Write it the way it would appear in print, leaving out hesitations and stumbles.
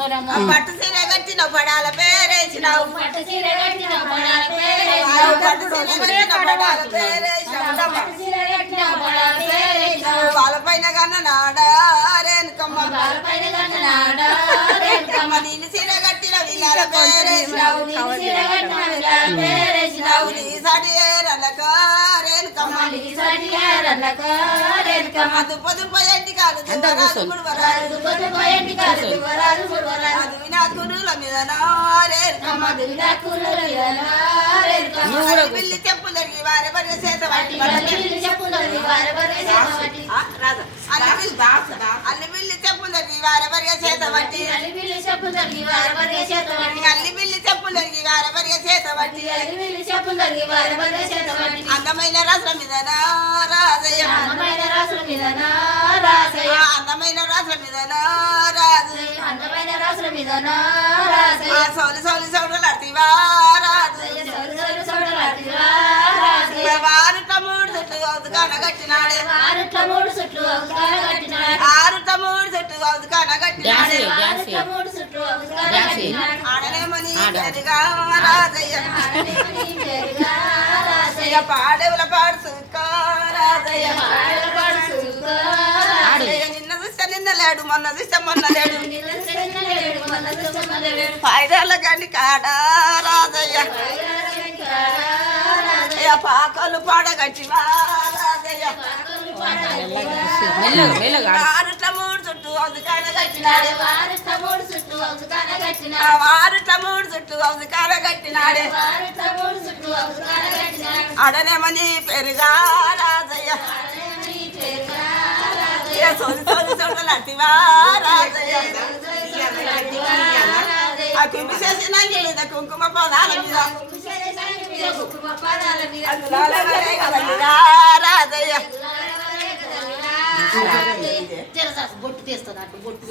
పట్టు సీర కట్టిన పడాల పేరేసినావు పట్టు సీర కట్టిన పడాల పేరేసినావు వాళ్ళపైన కన్న నాడా రేణుకమ్మ వాళ్ళపైన కన్న నాడా రేణుకమ్మ నీళ్ళు సీర కట్టిన విలాల పేరేసినావు నీ సాటి ఏరలక రేణుకమ్మ నీ సాటి ఏరలక రేణుకమ్మ దుప్ప దుప్ప ఎంటి కాలు వినాకుల మీద బిల్లి చెప్పులు జరిగి వారి బరి చేత అల్లి బిల్లి చెప్పులు జరిగి వారి బరి చేత బట్టి అందమైన రాష్ట్రం మీద రాజయ్య అందమైన రాష్ట్రం మీద రాజయ్య అందమైన రాష్ట్రం మీద రాజయ్య అందమైన రాష్ట్రం మీద రాజయ్య సోలి సోలి సౌడలాడివా రాజయ్య సోలి సోలి సౌడలాడివా రాజయ్య వారుట మూడు చుట్టూ అవుతుకాన కట్టినాడే వారుట మూడు చుట్టూ అవుతుకాన కట్టినాడే ఆరుట మూడు చుట్టూ అవుతుకాన కట్టినాడే ఆరుట మూడు చుట్టూ అవుతుకాన కట్టినాడే ఆడనేమని పేరుగా రాజయ్య ఆడనేమని పేరుగా రాజయ్య పాడేవుల పాడుసుకో రాజయ్య పాడేవుల పాడుసుకో రాజయ్య నిన్న చూస్తే నిన్న లేడు మొన్న చూస్తే మొన్న లేడు పైదాల గండి కాడ రాజయ్య పాకలు పాడగట్టివా రాజయ్య వారుట్ల మూడు చుట్టూ అవుతుకాన కట్టినాడే వారుట్ల మూడు చుట్టూ అవుతుకాన కట్టినాడే అడనేమని పెరుగా రాజయ్య సోని సోని సోడలాడివా రాజయ్య ఆ కుంకు చేసిన కుంకుమ పదాల మీద రాజయ్య బొట్టు తీస్తా బొట్టు